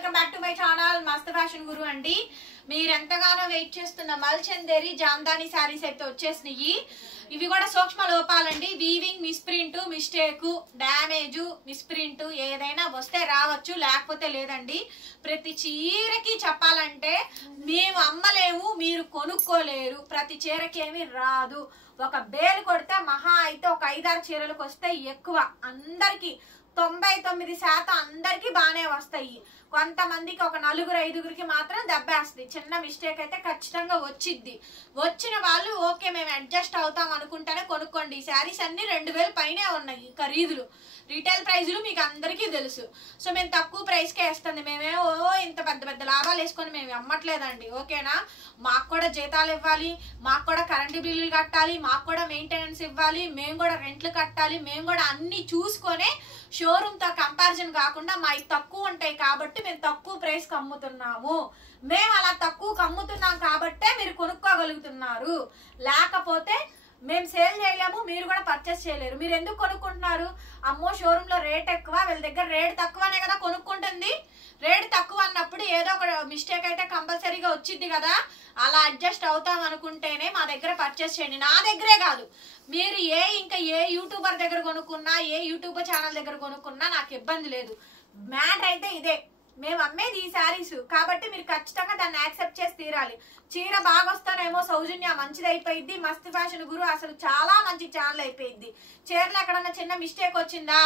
Welcome back to my channel మస్త్ fashion గురు అండి. మీరు ఎంతగానో వెయిట్ చేస్తున్న మల్చందేరి జామ్దాని శారీస్ అయితే వచ్చేసినాయి. ఇవి కూడా సూక్ష్మ లోపాలండి. Weaving misprint, mistake, damage, misprint ఏదైనా వస్తే రావచ్చు, లేకపోతే లేదండి. ప్రతి చీరకి చెప్పాలంటే మేము అమ్మలేము, మీరు కొనుక్కోలేరు. ప్రతి చీరకి ఏమి రాదు. ఒక బేలు కొడితే మహా అయితే ఒక 5-6 చీరలకు వస్తే ఎక్కువ. అందరికి 99% అందరికి బానే వస్తాయి. కొంతమందికి ఒక 4-5 మాత్రం దెబ్బేస్తుంది. చిన్న మిస్టేక్ అయితే ఖచ్చితంగా వచ్చిద్ది. వచ్చిన వాళ్ళు ఓకే మేము అడ్జస్ట్ అవుతాం అనుకుంటేనే కొనుక్కోండి. ఈ శారీస్ అన్ని 2000 పైనే ఉన్నాయి ఖరీదులు. రీటైల్ ప్రైజులు మీకు అందరికీ తెలుసు. సో మేము తక్కువ ప్రైస్కే వేస్తుంది. మేమేమో ఇంత పెద్ద పెద్ద లాభాలు వేసుకొని మేము అమ్మట్లేదండి. ఓకేనా? మాకు కూడా జీతాలు ఇవ్వాలి, మాకు కూడా కరెంటు బిల్లులు కట్టాలి, మాకు కూడా మెయింటెనెన్స్ ఇవ్వాలి, మేము కూడా రెంట్లు కట్టాలి. మేము కూడా అన్ని చూసుకొనే షోరూమ్ తో కంపారిజన్ కాకుండా మాకు తక్కువ ఉంటాయి కాబట్టి మేము తక్కువ ప్రైస్ కి అమ్ముతున్నాము. మేము అలా తక్కువకి అమ్ముతున్నాం కాబట్టే మీరు కొనుక్కోగలుగుతున్నారు. లేకపోతే మేము సేల్ చేయలేము, మీరు కూడా పర్చేస్ చేయలేరు. మీరు ఎందుకు కొనుక్కుంటున్నారు? అమ్మో షోరూమ్ లో రేట్ ఎక్కువ, వీళ్ళ దగ్గర రేట్ తక్కువనే కదా కొనుక్కుంటుంది. రేట్ తక్కువ అన్నప్పుడు ఏదో ఒక మిస్టేక్ అయితే కంపల్సరీగా వచ్చింది కదా, అలా అడ్జస్ట్ అవుతాం అనుకుంటేనే మా దగ్గర పర్చేస్ చేయండి. నా దగ్గరే కాదు, మీరు ఇంకా ఏ యూట్యూబర్ దగ్గర కొనుక్కున్నా, ఏ యూట్యూబర్ ఛానల్ దగ్గర కొనుక్కున్నా నాకు ఇబ్బంది లేదు. మ్యాటర్ అయితే ఇదే, మేము అమ్మేది ఈ శారీస్ కాబట్టి మీరు ఖచ్చితంగా దాన్ని యాక్సెప్ట్ చేసి తీరాలి. చీర బాగా వస్తానేమో సౌజన్య మంచిది అయిపోయింది, మస్త్ ఫ్యాషన్ గురు అసలు చాలా మంచి ఛానల్ అయిపోయింది. చీరలో ఎక్కడన్నా చిన్న మిస్టేక్ వచ్చిందా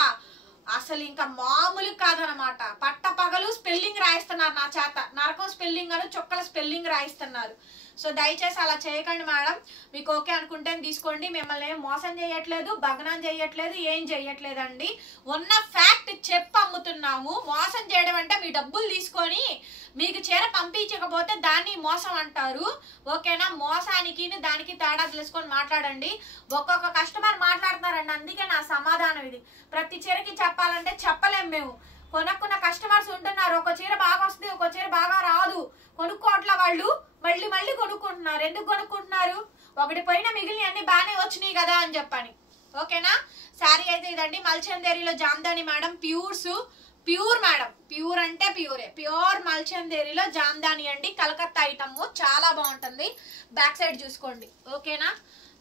అసలు ఇంకా మామూలు కాదనమాట. పట్ట పగలు స్పెల్లింగ్ రాయిస్తున్నారు నా చేత. నరకం స్పెల్లింగ్ అని చుక్కల స్పెల్లింగ్ రాయిస్తున్నారు. సో దయచేసి అలా చేయకండి మేడం. మీకు ఓకే అనుకుంటే తీసుకోండి. మిమ్మల్ని ఏం మోసం చేయట్లేదు, భగ్నం చేయట్లేదు, ఏం చేయట్లేదండి. ఉన్న ఫ్యాక్ట్ చెప్పి అమ్ముతున్నాము. మోసం చేయడం అంటే మీ డబ్బులు తీసుకొని మీకు చీర పంపించకపోతే దాన్ని మోసం అంటారు. ఓకేనా? మోసానికి దానికి తేడా తెలుసుకొని మాట్లాడండి. ఒక్కొక్క కస్టమర్ మాట్లాడుతున్నారండి, అందుకే నా సమాధానం ఇది. ప్రతి చీరకి చెప్పాలంటే చెప్పలేం. మేము కొనుక్కున్న కస్టమర్స్ ఉంటున్నారు. ఒక చీర బాగా వస్తుంది, ఒక చీర బాగా రాదు. కొనుక్కోవట్ల వాళ్ళు మళ్ళీ మళ్ళీ కొనుక్కుంటున్నారు. ఎందుకు కొనుక్కుంటున్నారు? ఒకటి పోయిన మిగిలిన అన్ని బాగానే వచ్చినాయి కదా అని చెప్పని. ఓకేనా? శారీ అయితే ఇదండి. మల్చందేరిలో Jamdani madam. Pure madam, pure అంటే ప్యూరే. ప్యూర్ మల్చందేరిలో జామ్దాని అండి. కలకత్తా ఐటమ్ చాలా బాగుంటుంది. బ్యాక్ సైడ్ చూసుకోండి. ఓకేనా?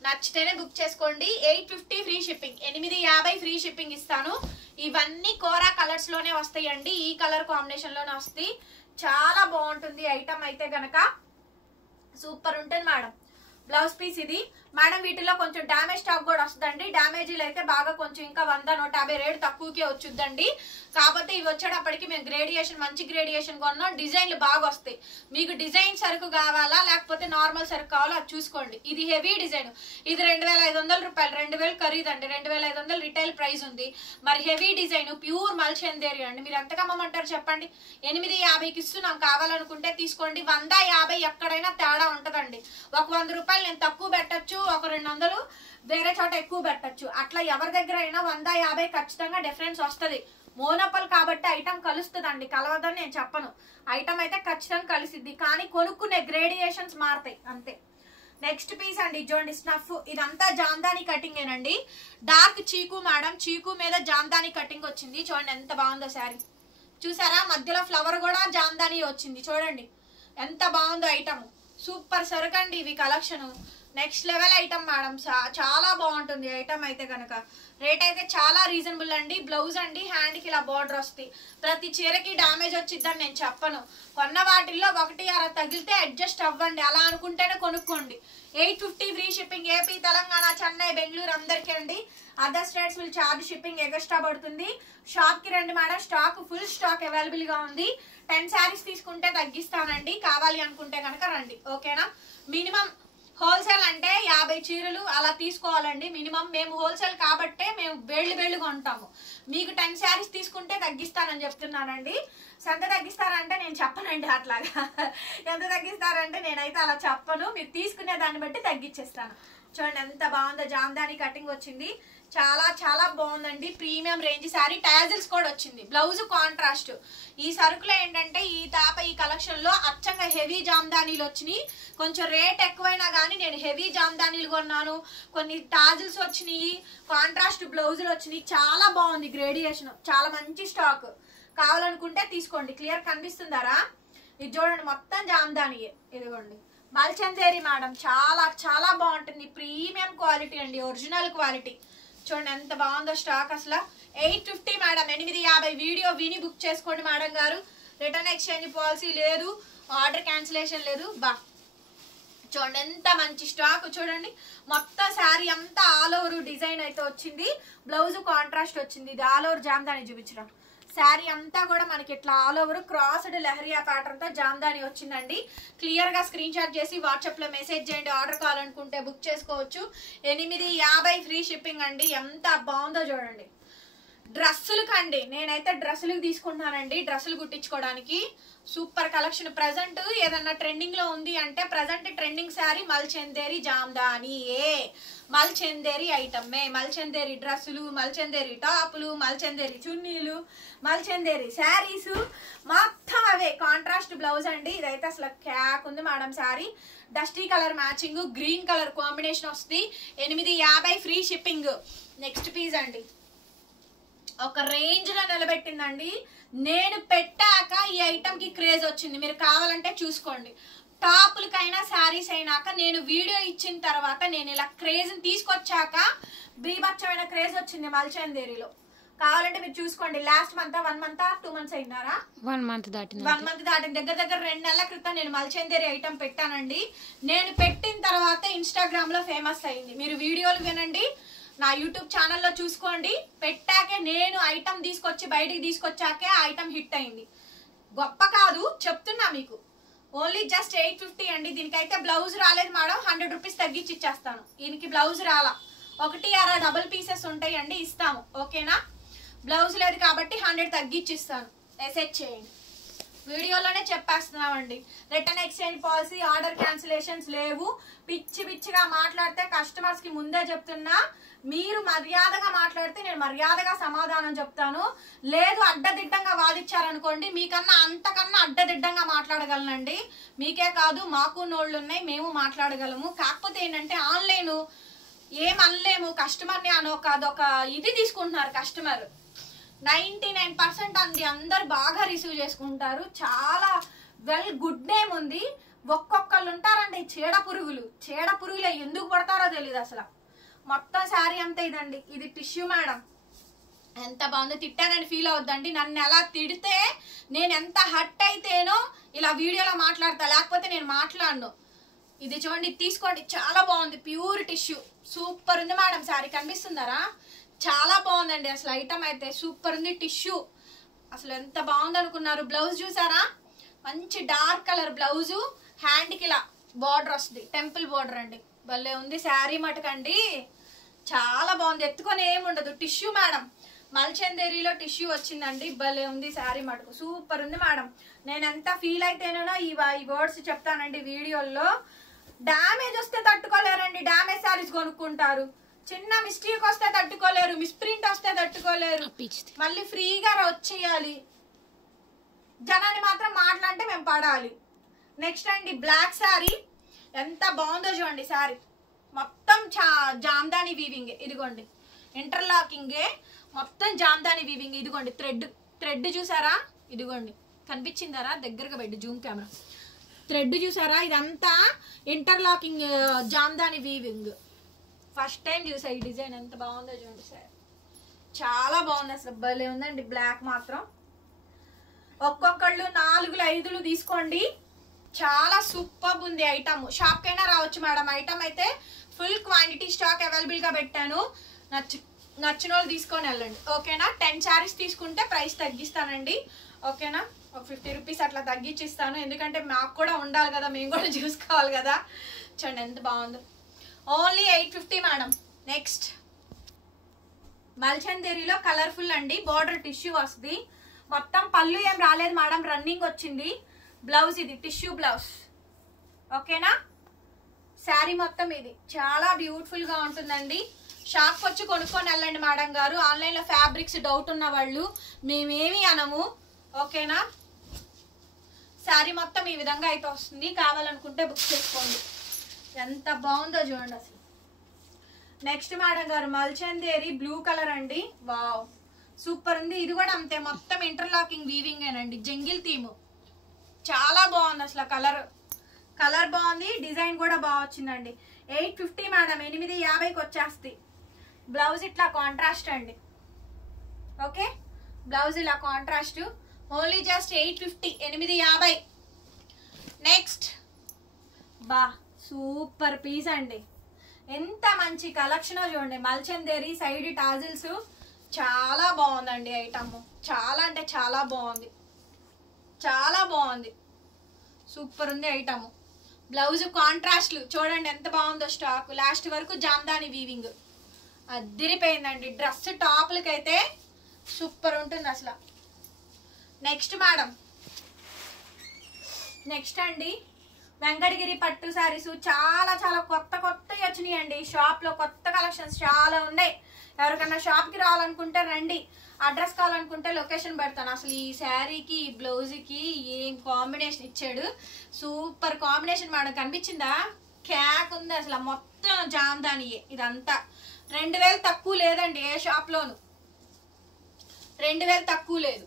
నచ్చితేనే బుక్ చేసుకోండి. 850 ఫ్రీ షిప్పింగ్, 850 ఫ్రీ షిప్పింగ్ ఇస్తాను. ఇవన్నీ కోరా కలర్స్ లోనే వస్తాయండి. ఈ కలర్ కాంబినేషన్ లోనే వస్తాయి. చాలా బాగుంటుంది ఐటమ్ అయితే గనక. సూపర్ ఉంటుంది మేడం. బ్లౌజ్ పీస్ ఇది మేడం. వీటిలో కొంచెం డామేజ్ స్టాక్ కూడా వస్తుందండి. డామేజీలు అయితే బాగా కొంచెం ఇంకా 100-150 రేటు తక్కువకే వచ్చుద్దండి. కాకపోతే ఇవి వచ్చేటప్పటికి మేము గ్రేడియేషన్, మంచి గ్రేడియేషన్ కొన్నాం. డిజైన్లు బాగా వస్తాయి. మీకు డిజైన్ సరుకు కావాలా లేకపోతే నార్మల్ సరుకు కావాలా అది చూసుకోండి. ఇది హెవీ డిజైన్. ఇది 2500 రూపాయలు, 2000 ఖరీదండి. 2500 రిటైల్ ప్రైస్ ఉంది. మరి హెవీ డిజైన్ ప్యూర్ మల్చందేరి అండి. మీరు ఎంతకు అమ్మమంటారు చెప్పండి? 850కి ఇస్తున్నాం. కావాలనుకుంటే తీసుకోండి. 150 ఎక్కడైనా తేడా ఉంటదండి. ఒక 100 రూపాయలు నేను తక్కువ పెట్టచ్చు, ఒక 200 వేరే చోట ఎక్కువ పెట్టచ్చు. అట్లా ఎవరి దగ్గర అయినా 150 ఖచ్చితంగా డిఫరెన్స్ వస్తుంది. మోనోపల్ కాబట్టి ఐటమ్ కలుస్తుందండి. కలవదని నేను చెప్పను. ఐటమ్ అయితే ఖచ్చితంగా కలిసిద్ది, కానీ కొనుక్కునే గ్రేడియేషన్స్ మారుతాయి అంతే. నెక్స్ట్ పీస్ అండి. చూడండి స్నఫ్. ఇదంతా జామ్దాని కటింగ్ ఏనండి. డార్క్ చీకు మేడం. చీకు మీద జామ్దాని కటింగ్ వచ్చింది. చూడండి ఎంత బాగుందో శారీ. చూసారా? మధ్యలో ఫ్లవర్ కూడా జామ్దాని వచ్చింది. చూడండి ఎంత బాగుందో ఐటమ్. సూపర్ సరుకండి ఇవి collection. Next level item madam. చాలా బాగుంటుంది ఐటమ్ అయితే కనుక. రేట్ అయితే చాలా రీజనబుల్ అండి. బ్లౌజ్ అండి హ్యాండ్కి ఇలా బార్డర్ వస్తాయి. ప్రతి చీరకి డామేజ్ వచ్చిద్దని నేను చెప్పను. కొన్న వాటిల్లో 1-6 తగిలితే అడ్జస్ట్ అవ్వండి. అలా అనుకుంటేనే కొనుక్కోండి. 850 free shipping. AP, Telangana, Chennai, Bengaluru అందరికీ అండి. Other states will charge shipping extra పడుతుంది. షాప్ కి రండి madam. Stock full stock available గా ఉంది. 10 శారీస్ తీసుకుంటే తగ్గిస్తానండి. కావాలి అనుకుంటే కనుక రండి. ఓకేనా? మినిమం హోల్సేల్ అంటే 50 చీరలు అలా తీసుకోవాలండి మినిమం. మేము హోల్సేల్ కాబట్టే మేము వేళ్ళు కొంటాము. మీకు 10 శారీస్ తీసుకుంటే తగ్గిస్తానని చెప్తున్నానండి. ఎంత తగ్గిస్తారంటే నేను చెప్పనండి. అట్లాగా ఎంత తగ్గిస్తారంటే నేనైతే అలా చెప్పను. మీరు తీసుకునే దాన్ని బట్టి తగ్గించేస్తాను. చూడండి ఎంత బాగుందో. జామ్దాని కటింగ్ వచ్చింది. చాలా చాలా బాగుందండి. Premium range sari. టాజిల్స్ కూడా వచ్చింది. Blouse contrast. ఈ సరుకులో ఏంటంటే ఈ కలెక్షన్ లో అచ్చంగా హెవీ జామ్దానీలు వచ్చినాయి. కొంచెం రేట్ ఎక్కువైనా కానీ నేను హెవీ జామ్దానీలు కొన్నాను. కొన్ని టాజిల్స్ వచ్చినాయి, కాంట్రాస్ట్ బ్లౌజులు వచ్చినాయి. చాలా బాగుంది గ్రేడియేషన్. చాలా మంచి స్టాక్. కావాలనుకుంటే తీసుకోండి. క్లియర్ కనిపిస్తుందారా? ఇది చూడండి మొత్తం జామ్దానియే. ఇదిగోండి మల్చందేరి మేడం, చాలా చాలా బాగుంటుంది. ప్రీమియం క్వాలిటీ అండి, ఒరిజినల్ క్వాలిటీ. చూడండి ఎంత బాగుందో స్టాక్. అసలు 850 మేడం, 850. వీడియో విని బుక్ చేసుకోండి మేడం గారు. రిటర్న్ ఎక్స్చేంజ్ పాలసీ లేదు, ఆర్డర్ క్యాన్సిలేషన్ లేదు. బా చూడండి ఎంత మంచి స్టాక్. చూడండి మొత్తం శారీ అంతా ఆల్ ఓవర్ డిజైన్ అయితే వచ్చింది. బ్లౌజ్ కాంట్రాస్ట్ వచ్చింది. ఇది ఆల్ ఓవర్ జామ్దాని చూపించడం. శారీ అంతా కూడా మనకి ఇట్లా all over crossed leheriya pattern తో జామ్దాని వచ్చిందండి. క్లియర్ గా స్క్రీన్ షాట్ చేసి వాట్సాప్ లో మెసేజ్ చేయండి. ఆర్డర్ కావాలనుకుంటే బుక్ చేసుకోవచ్చు. 850 ఫ్రీ షిప్పింగ్ అండి. ఎంత బాగుందో చూడండి. డ్రెస్సులకు అండి, నేనైతే డ్రెస్సులకు తీసుకుంటున్నానండి, డ్రెస్సులు కుట్టించుకోవడానికి. Super collection. ప్రజెంట్ ఏదన్నా ట్రెండింగ్ లో ఉంది అంటే ప్రజెంట్ ట్రెండింగ్ శారీ మల్చందేరి జామ్దాని. మల్చందేరి ఐటమ్మే. మల్చందేరి డ్రెస్సులు, మల్చందేరి టాపులు, మల్చందేరి చున్నీలు, మల్చందేరి శారీస్ మొత్తం అవే. కాంట్రాస్ట్ బ్లౌజ్ అండి. ఇదైతే అసలు క్యాక్ ఉంది madam sari. Dusty colour matching, green colour combination వస్తుంది. 850 ఫ్రీ షిప్పింగ్. నెక్స్ట్ పీస్ అండి, ఒక రేంజ్ లో నిలబెట్టిందండి. నేను పెట్టాక ఈ ఐటమ్ కి క్రేజ్ వచ్చింది. మీరు కావాలంటే చూసుకోండి. టాపులకైనా శారీస్ అయినాక నేను వీడియో ఇచ్చిన తర్వాత నేను ఇలా క్రేజ్ తీసుకొచ్చాక బీభత్సమైన క్రేజ్ వచ్చింది మల్చందేరిలో. కావాలంటే మీరు చూసుకోండి. లాస్ట్ మంత్ 1 మంత్ 2 మంత్స్ అయినారా? 1 మంత్ దాటింది. 1 మంత్ దాటింది. దగ్గర 2 నెలల క్రితం నేను మల్చందేరి ఐటమ్ పెట్టానండి. నేను పెట్టిన తర్వాత ఇన్స్టాగ్రామ్ లో ఫేమస్ అయింది. మీరు వీడియోలు వినండి, నా యూట్యూబ్ ఛానల్లో చూసుకోండి. పెట్టాకే నేను ఐటమ్ తీసుకొచ్చి బయటికి తీసుకొచ్చాకే ఆ ఐటమ్ హిట్ అయింది. గొప్ప కాదు చెప్తున్నా మీకు. ఓన్లీ జస్ట్ 850 అండి. దీనికైతే బ్లౌజ్ రాలేదు మేడం, 100 రూపీస్ తగ్గించి ఇచ్చేస్తాను. దీనికి బ్లౌజ్ రాలా, 1 అర డబుల్ పీసెస్ ఉంటాయండి, ఇస్తాము. ఓకేనా? బ్లౌజ్ లేదు కాబట్టి 100 తగ్గించి ఇస్తాను. మెసేజ్ చేయండి. వీడియోలోనే చెప్పేస్తున్నామండి. Return exchange policy, order cancellations లేవు. పిచ్చి పిచ్చిగా మాట్లాడితే కస్టమర్స్ కి ముందే చెప్తున్నా, మీరు మర్యాదగా మాట్లాడితే నేను మర్యాదగా సమాధానం చెప్తాను. లేదు అడ్డదిడ్డంగా వాదిచ్చారనుకోండి, మీకన్నా అంతకన్నా అడ్డదిడ్డంగా మాట్లాడగలనండి. మీకే కాదు మాకు నోళ్ళు ఉన్నాయి, మేము మాట్లాడగలము. కాకపోతే ఏంటంటే ఆన్లైన్ ఏం అనలేము. కస్టమర్ని అదొక ఇది తీసుకుంటున్నారు కస్టమర్. 99% అంది అందరు బాగా రిసీవ్ చేసుకుంటారు. చాలా గుడ్ నేమ్ ఉంది. ఒక్కొక్కళ్ళు ఉంటారండి చీడ పురుగులే ఎందుకు పడతారో తెలియదు అసలు. మొత్తం శారీ అంతా ఇదండి. ఇది టిష్యూ మేడం. ఎంత బాగుందో. తిట్టానని ఫీల్ అవుద్దండి. నన్ను ఎలా తిడితే నేను ఎంత హట్ అయితేనో ఇలా వీడియోలో మాట్లాడతా, లేకపోతే నేను మాట్లాడను. ఇది చూడండి, తీసుకోండి. చాలా బాగుంది. Pure tissue. సూపర్ ఉంది మేడం. శారీ కనిపిస్తుందరా? చాలా బాగుందండి. అసలు ఐటమ్ అయితే సూపర్ ఉంది. టిష్యూ అసలు ఎంత బాగుంది అనుకున్నారు. బ్లౌజ్ చూసారా? మంచి డార్క్ కలర్ బ్లౌజు. హ్యాండ్కి ఇలా బార్డర్ వస్తుంది, టెంపుల్ బార్డర్ అండి. భలే ఉంది శారీ మటుకండి. చాలా బాగుంది. ఎత్తుకొని ఏముండదు. Tissue madam. మల్చందేరిలో టిష్యూ వచ్చిందండి. భలే ఉంది శారీ మటుకు. సూపర్ ఉంది మేడం. నేను ఎంత ఫీల్ అయితేనో ఈ వర్డ్స్ చెప్తానండి వీడియోల్లో. డ్యామేజ్ వస్తే తట్టుకోలేరండి. డ్యామేజ్ శారీస్ కొనుక్కుంటారు. చిన్న మిస్టేక్ వస్తే తట్టుకోలేరు, మిస్ప్రింట్ వస్తే తట్టుకోలేరు. మళ్ళీ ఫ్రీగా వచ్చేయాలి. జనాన్ని మాత్రం మాట్లాడితే మేము పడాలి. నెక్స్ట్ అండి బ్లాక్ శారీ. ఎంత బాగుందో చూడండి శారీ. మొత్తం జామ్దాని వీవింగ్. ఇదిగోండి ఇంటర్లాకింగే, మొత్తం జామ్దాని వీవింగ్. ఇదిగోండి థ్రెడ్ చూసారా? ఇదిగోండి కనిపించిందారా? దగ్గరగా పెట్టి జూమ్ కెమెరా. థ్రెడ్ చూసారా? ఇదంతా interlocking Jamdani weaving. First time చూసా ఈ డిజైన్. ఎంత బాగుందో చూడండి సార్. చాలా బాగుంది అసలు. భలే ఉందండి. బ్లాక్ మాత్రం ఒక్కొక్కళ్ళు 4-5 తీసుకోండి. చాలా సూపర్ ఉంది ఐటమ్. షాప్ కైనా రావచ్చు మేడం. ఐటమ్ అయితే ఫుల్ క్వాంటిటీ స్టాక్ అవైలబుల్ గా పెట్టాను. నచ్చిన వాళ్ళు తీసుకొని వెళ్ళండి. ఓకేనా? 10 శారీస్ తీసుకుంటే ప్రైస్ తగ్గిస్తానండి. ఓకేనా? ఒక 50 రూపీస్ అట్లా తగ్గించిస్తాను. ఎందుకంటే మాకు కూడా ఉండాలి కదా, మేము కూడా చూసుకోవాలి కదా. చూడండి ఎంత బాగుందో. Only 850 madam. నెక్స్ట్ మల్చందేరిలో కలర్ఫుల్ అండి. బార్డర్ టిష్యూ వస్తుంది. మొత్తం పళ్ళు ఏం రాలేదు మేడం, రన్నింగ్ వచ్చింది. బ్లౌజ్ ఇది టిష్యూ బ్లౌజ్. ఓకేనా? శారీ మొత్తం ఇది చాలా బ్యూటిఫుల్ గా ఉంటుందండి. షాప్ వచ్చి కొనుక్కొని వెళ్ళండి మేడం గారు. ఆన్లైన్ లో ఫ్యాబ్రిక్స్ డౌట్ ఉన్న వాళ్ళు మేమేమి అనము. ఓకేనా? శారీ మొత్తం ఈ విధంగా అయితే వస్తుంది. కావాలనుకుంటే బుక్ చేసుకోండి. ఎంత బాగుందో చూడండి అసలు. నెక్స్ట్ మేడం గారు మల్చందేరి బ్లూ కలర్ అండి. వావ్ సూపర్ ఉంది. ఇది కూడా అంతే, మొత్తం ఇంటర్లాకింగ్ వీవింగ్ ఏనండి, జంగిల్ థీమ్. చాలా బాగుంది అసలు. కలర్ బాగుంది, డిజైన్ కూడా బాగా వచ్చిందండి. 850 మేడం, 850కి వచ్చేస్తుంది. బ్లౌజ్ ఇట్లా కాంట్రాస్ట్ అండి. ఓకే, బ్లౌజ్ ఇలా కాంట్రాస్ట్, ఓన్లీ జస్ట్ 850, 850. నెక్స్ట్ బా సూపర్ పీస్ అండి, ఎంత మంచి కలెక్షన్ చూడండి. మల్చందేరి సైడ్ టాజిల్స్, చాలా బాగుందండి ఐటమ్. చాలా అంటే చాలా బాగుంది, చాలా బాగుంది, సూపర్ ఉంది ఐటమ్. బ్లౌజ్ కాంట్రాస్ట్లు చూడండి ఎంత బాగుందో. స్టాక్ లాస్ట్ వరకు జామ్దాని వీవింగ్ అదిరిపోయిందండి. డ్రెస్ టాప్లకైతే సూపర్ ఉంటుంది అసలు. నెక్స్ట్ మేడం, నెక్స్ట్ అండి వెంకటగిరి పట్టు శారీస్. చాలా చాలా కొత్త వచ్చినాయి అండి షాప్ లో. కొత్త కలెక్షన్స్ చాలా ఉన్నాయి. ఎవరికన్నా షాప్ కి రావాలనుకుంటే రండి. అడ్రస్ కావాలనుకుంటే లొకేషన్ పెడతాను. అసలు ఈ శారీకి ఈ బ్లౌజ్ కి ఏం కాంబినేషన్ ఇచ్చాడు, సూపర్ కాంబినేషన్ మేడం. కనిపించిందా? క్యాక్ ఉంది అసలు. మొత్తం జామ్దానియే ఇదంతా. 2000 తక్కువ లేదండి ఏ షాప్ లోను, 2000 తక్కువ లేదు.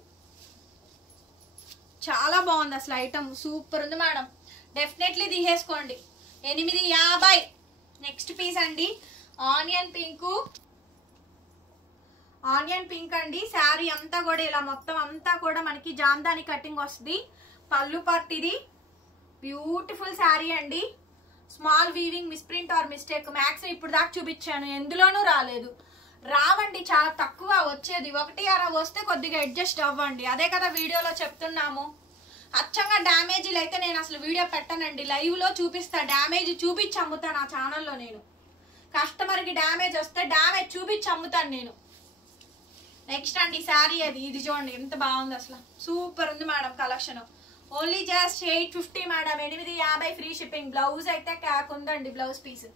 చాలా బాగుంది అసలు ఐటమ్, సూపర్ ఉంది మేడం. డెఫినెట్లీ తీసేసుకోండి. 850. నెక్స్ట్ పీస్ అండి, ఆనియన్ పింక్ అండి. శారీ అంతా కూడా ఇలా మొత్తం అంతా కూడా మనకి జామ్దాని కటింగ్ వస్తుంది. పళ్ళు పార్ట్ ఇది. బ్యూటిఫుల్ శారీ అండి. Small weaving, misprint are mistake. Max ఇప్పుడు దాకా చూపించాను, ఎందులోనూ రాలేదు. రావండి, చాలా తక్కువ వచ్చేది. 1 వస్తే కొద్దిగా అడ్జస్ట్ అవ్వండి. అదే కదా వీడియోలో చెప్తున్నాము. అచ్చంగా డ్యామేజీలు అయితే నేను అసలు వీడియో పెట్టానండి, లైవ్ లో చూపిస్తా. డ్యామేజ్ చూపించి అమ్ముతాను ఆ ఛానల్లో. నేను కస్టమర్కి డ్యామేజ్ వస్తే డ్యామేజ్ చూపించి అమ్ముతాను నేను. నెక్స్ట్ అండి శారీ అది. ఇది చూడండి ఎంత బాగుంది అసలు, సూపర్ ఉంది madam collection. Only just 850 madam, 850 free shipping. Blouse అయితే క్యాక్ ఉందండి, blouse piece.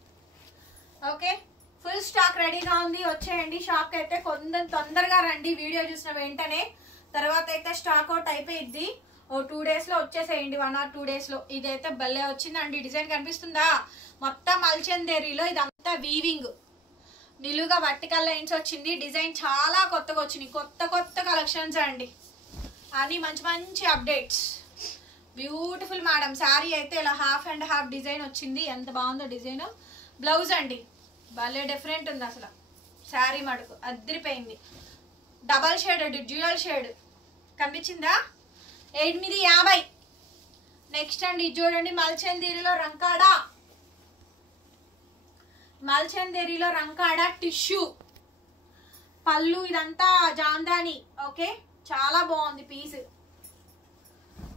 Okay, full stock రెడీగా ఉంది, వచ్చేయండి షాప్కి అయితే. కొంచెం తొందరగా రండి వీడియో చూసిన వెంటనే, తర్వాత అయితే స్టాక్ అవుట్ అయిపోయిద్ది. ఓ 2 days లో వచ్చేసేయండి, 1 or 2 days లో. ఇదైతే భలే వచ్చిందండి. డిజైన్ కనిపిస్తుందా? మొత్తం మల్చందేరిలో ఇదంతా వీవింగ్, నిలువుగా వర్టికల్ లైన్స్ వచ్చింది. డిజైన్ చాలా కొత్తగా వచ్చినాయి, కొత్త కలెక్షన్స్ అండి. అని మంచి మంచి అప్డేట్స్. Beautiful madam. శారీ అయితే ఇలా హాఫ్ అండ్ హాఫ్ డిజైన్ వచ్చింది, ఎంత బాగుందో డిజైన్. బ్లౌజ్ అండి భలే డిఫరెంట్ ఉంది అసలు. శారీ మటుకు అదిరిపోయింది. Double shade, dual shade. కనిపించిందా? 850. నెక్స్ట్ అండి చూడండి, మల్చందేరిలో రంకాడా టిష్యూ పళ్ళు. ఇదంతా జాందాని. ఓకే, చాలా బాగుంది పీస్,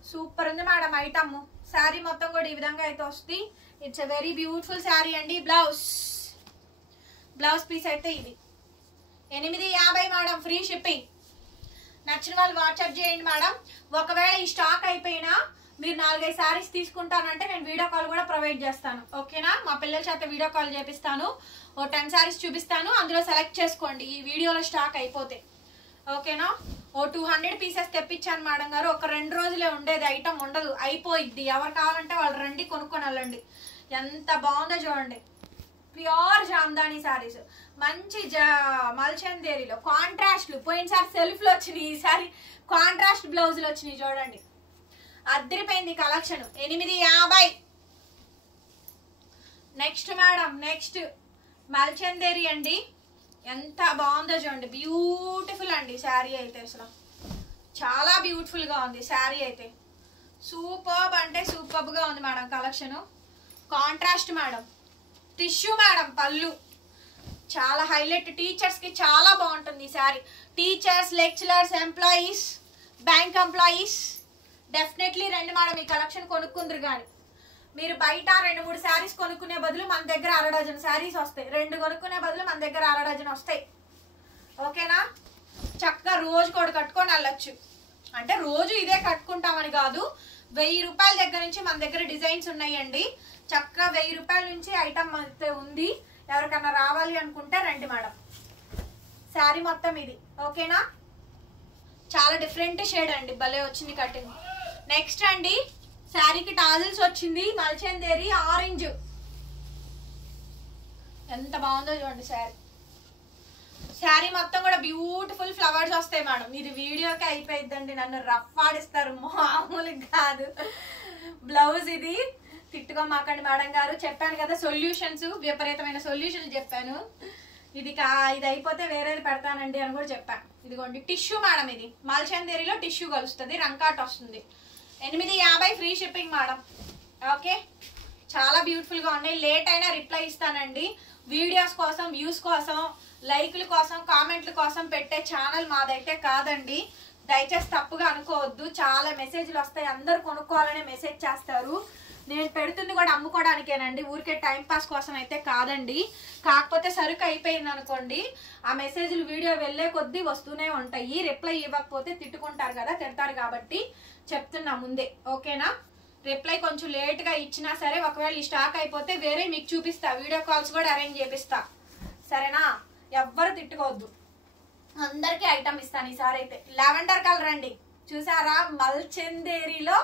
సూపర్ ఉంది మేడం ఐటమ్. శారీ మొత్తం కూడా ఈ విధంగా అయితే వస్తుంది. It's a very beautiful sari అండి. బ్లౌజ్ పీస్ అయితే ఇది 850 మేడం, ఫ్రీ షిప్పింగ్. నచ్చిన వాళ్ళు వాట్సాప్ చేయండి మేడం. ఒకవేళ ఈ స్టాక్ అయిపోయినా మీరు 4-5 శారీస్ తీసుకుంటానంటే నేను వీడియో కాల్ కూడా ప్రొవైడ్ చేస్తాను. ఓకేనా? మా పిల్లల చేత వీడియో కాల్ చేపిస్తాను. ఓ 10 శారీస్ చూపిస్తాను, అందులో సెలెక్ట్ చేసుకోండి ఈ వీడియోలో స్టాక్ అయిపోతే. ఓకేనా? ఓ 200 పీసెస్ తెప్పించాను మేడం గారు. ఒక 2 రోజులే ఉండేది, ఐటమ్ ఉండదు, అయిపోయిద్ది. ఎవరు కావాలంటే వాళ్ళు రండి, కొనుక్కొని వెళ్ళండి. ఎంత బాగుందో చూడండి. ప్యూర్ జామ్దాని శారీస్, మంచి మల్చందేరిలో కాంట్రాస్ట్లు. పోయినసారి సెల్ఫ్లు వచ్చినాయి, ఈసారి కాంట్రాస్ట్ బ్లౌజులు వచ్చినాయి. చూడండి అద్దరిపోయింది కలెక్షన్. 850. నెక్స్ట్ మేడం, నెక్స్ట్ మల్చందేరి అండి. ఎంత బాగుందో చూడండి, బ్యూటిఫుల్ అండి శారీ అయితే. అసలు చాలా బ్యూటిఫుల్ గా ఉంది శారీ అయితే. సూపర్బ్ అంటే సూపర్బ్ గా ఉంది madam collection. Contrast madam, tissue madam. పళ్ళు చాలా హైలైట్. టీచర్స్ కి చాలా బాగుంటుంది ఈ sari. Teachers, lecturers, employees, bank employees definitely రండి మేడం. ఈ కలెక్షన్ కొనుక్కుందరు కానీ మీరు బయట 2-3 శారీస్ కొనుక్కునే బదులు మన దగ్గర 1/2 డజన్ శారీస్ వస్తాయి. 2 కొనుక్కునే బదులు మన దగ్గర 1/2 డజన్ వస్తాయి. ఓకేనా? చక్కగా రోజు కూడా కట్టుకొని వెళ్ళొచ్చు. అంటే రోజు ఇదే కట్టుకుంటామని కాదు, 1000 రూపాయల దగ్గర నుంచి మన దగ్గర డిజైన్స్ ఉన్నాయండి. చక్కగా 1000 రూపాయల నుంచి ఐటమ్ అయితే ఉంది. ఎవరికన్నా రావాలి అనుకుంటే రండి మేడం. శారీ మొత్తం ఇది. ఓకేనా? చాలా డిఫరెంట్ షేడ్ అండి, భలే వచ్చింది కటింగ్. నెక్స్ట్ అండి శారీకి టాజిల్స్ వచ్చింది. మల్చందేరి ఆరెంజ్, ఎంత బాగుందో చూడండి శారీ. శారీ మొత్తం కూడా బ్యూటిఫుల్ ఫ్లవర్స్ వస్తాయి మేడం. ఇది వీడియోకి అయిపోయిద్దండి, నన్ను రఫ్ ఆడిస్తారు మామూలుగా కాదు. బ్లౌజ్ ఇది తిట్టుకోమాకండి మేడం గారు, చెప్పాను కదా సొల్యూషన్స్, విపరీతమైన సొల్యూషన్స్ చెప్పాను. ఇది అయిపోతే వేరేది పెడతానండి అని కూడా చెప్పాను. ఇదిగోండి టిష్యూ మేడం, ఇది మల్చందేరిలో టిష్యూ కలుస్తుంది, రంకాట్ వస్తుంది. 850 ఫ్రీ షిప్పింగ్ మేడం. ఓకే, చాలా బ్యూటిఫుల్ గా ఉన్నాయి. లేట్ అయినా రిప్లై ఇస్తానండి. వీడియోస్ కోసం, వ్యూస్ కోసం, లైక్ల కోసం, కామెంట్ల కోసం పెట్టే ఛానల్ మాదైతే కాదండి. దయచేసి తప్పుగా అనుకోవద్దు. చాలా మెసేజ్లు వస్తాయి, అందరు కొనుక్కోవాలనే మెసేజ్ చేస్తారు. నేను పెడుతుంది కూడా అమ్ముకోవడానికేనండి, ఊరికే టైం పాస్ కోసం అయితే కాదండి. కాకపోతే సరుకు అయిపోయింది అనుకోండి, ఆ మెసేజ్లు వీడియో వెళ్ళే కొద్దీ వస్తూనే ఉంటాయి. రిప్లై ఇవ్వకపోతే తిట్టుకుంటారు కదా, తిడతారు కాబట్టి చెప్తున్నా ముందే. ఓకేనా, రిప్లై కొంచెం లేట్గా ఇచ్చినా సరే, ఒకవేళ ఈ స్టాక్ అయిపోతే వేరే మీకు చూపిస్తా, వీడియో కాల్స్ కూడా అరేంజ్ చేపిస్తా. సరేనా, ఎవ్వరు తిట్టుకోవద్దు, అందరికీ ఐటమ్ ఇస్తాను ఈసారి అయితే. లావెండర్ కలర్ అండి, చూసారా, మల్చందేరిలో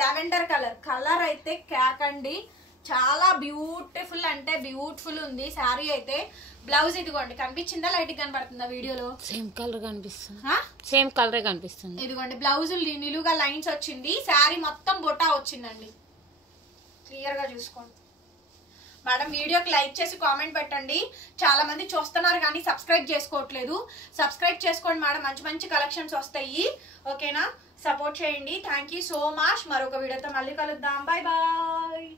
లావెండర్ కలర్ అయితే క్యాక్ అండి. చాలా బ్యూటిఫుల్ అంటే బ్యూటిఫుల్ ఉంది శారీ అయితే. బ్లౌజ్ ఇదిగోండి, కనిపించిందా, లైట్ కనబడుతుందా వీడియోలో? సేమ్ కలర్ కనిపిస్తుంది, సేమ్ కలరే కనిపిస్తుంది. ఇదిగోండి బ్లౌజ్ నిలువుగా లైన్స్ వచ్చింది, శారీ మొత్తం బొటా వచ్చిందండి. క్లియర్ గా చూసుకోండి మేడం. వీడియోకి లైక్ చేసి కామెంట్ పెట్టండి. చాలా మంది చూస్తున్నారు కానీ సబ్స్క్రైబ్ చేసుకోవట్లేదు, సబ్స్క్రైబ్ చేసుకోండి మేడం, మంచి మంచి కలెక్షన్స్ వస్తాయి. ఓకేనా, సపోర్ట్ చేయండి. Thank you so much. మరొక వీడియోతో మళ్ళీ కలుద్దాం. Bye bye.